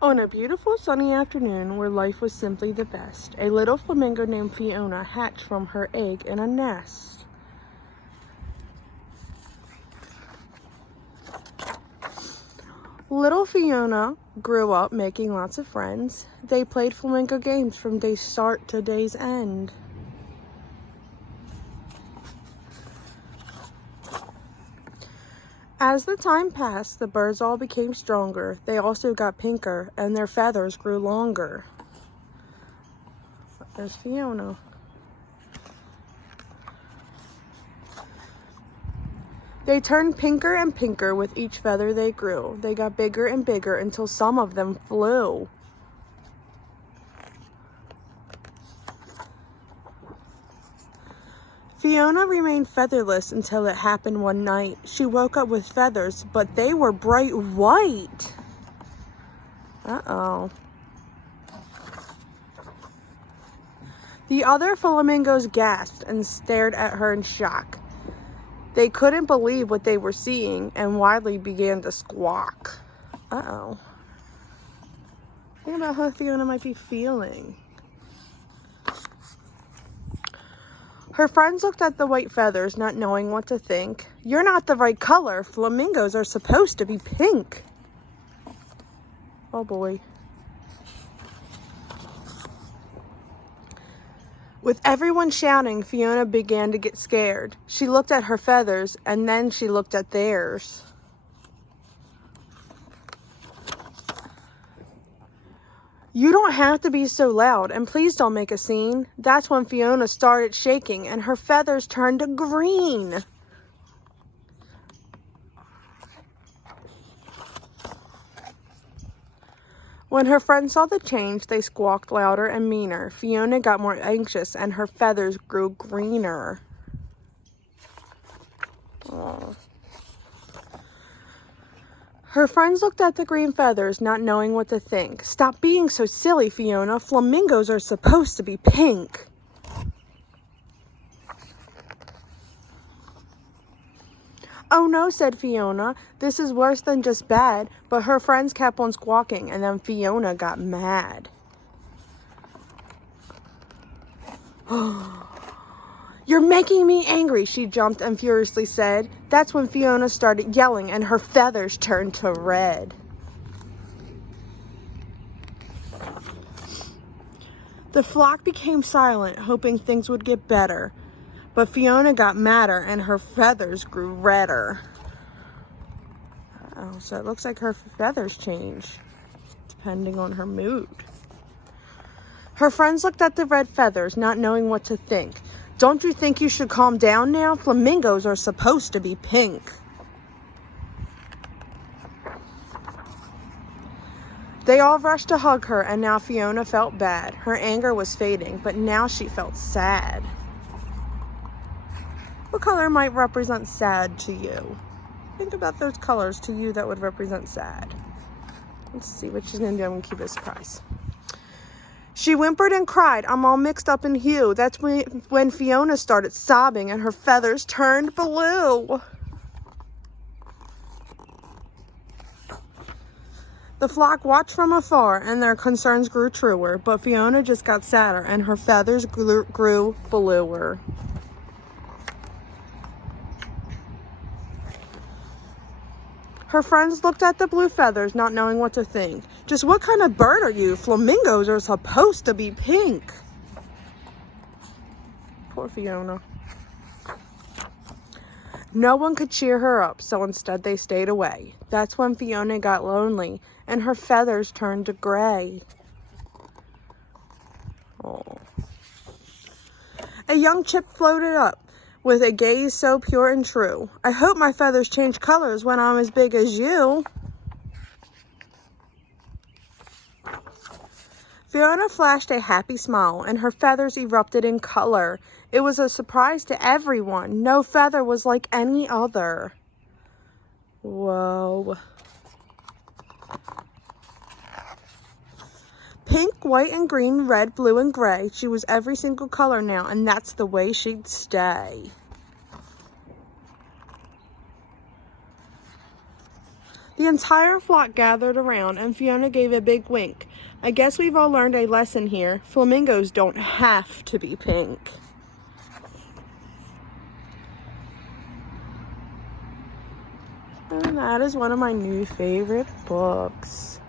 On a beautiful sunny afternoon where life was simply the best, a little flamingo named Fiona hatched from her egg in a nest. Little Fiona grew up making lots of friends. They played flamingo games from day's start to day's end. As the time passed, the birds all became stronger. They also got pinker, and their feathers grew longer. There's Fiona. They turned pinker and pinker with each feather they grew. They got bigger and bigger until some of them flew. Fiona remained featherless until it happened one night. She woke up with feathers, but they were bright white. Uh-oh. The other flamingos gasped and stared at her in shock. They couldn't believe what they were seeing and wildly began to squawk. Uh-oh. Think about how Fiona might be feeling. Her friends looked at the white feathers, not knowing what to think. You're not the right color. Flamingos are supposed to be pink. Oh boy. With everyone shouting, Fiona began to get scared. She looked at her feathers, and then she looked at theirs. You don't have to be so loud, and please don't make a scene. That's when Fiona started shaking, and her feathers turned to green. When her friends saw the change, they squawked louder and meaner. Fiona got more anxious, and her feathers grew greener. Aww. Her friends looked at the green feathers, not knowing what to think. Stop being so silly, Fiona. Flamingos are supposed to be pink. Oh no, said Fiona. This is worse than just bad. But her friends kept on squawking, and then Fiona got mad. You're making me angry, she jumped and furiously said. That's when Fiona started yelling and her feathers turned to red. The flock became silent, hoping things would get better. But Fiona got madder and her feathers grew redder. Oh, so it looks like her feathers change depending on her mood. Her friends looked at the red feathers, not knowing what to think. Don't you think you should calm down now? Flamingos are supposed to be pink. They all rushed to hug her, and now Fiona felt bad. Her anger was fading, but now she felt sad. What color might represent sad to you? Think about those colors to you that would represent sad. Let's see what she's going to do. I'm going to keep it a surprise. She whimpered and cried. I'm all mixed up in hue. That's when Fiona started sobbing and her feathers turned blue. The flock watched from afar and their concerns grew truer, but Fiona just got sadder and her feathers grew bluer. Her friends looked at the blue feathers, not knowing what to think. Just what kind of bird are you? Flamingos are supposed to be pink. Poor Fiona. No one could cheer her up, so instead they stayed away. That's when Fiona got lonely, and her feathers turned to gray. Oh. A young chip floated up, with a gaze so pure and true. I hope my feathers change colors when I'm as big as you. Fiona flashed a happy smile, and her feathers erupted in color. It was a surprise to everyone. No feather was like any other. Whoa. Pink, white, and green, red, blue, and gray. She was every single color now, and that's the way she'd stay. The entire flock gathered around, and Fiona gave a big wink. I guess we've all learned a lesson here. Flamingos don't have to be pink. And that is one of my new favorite books.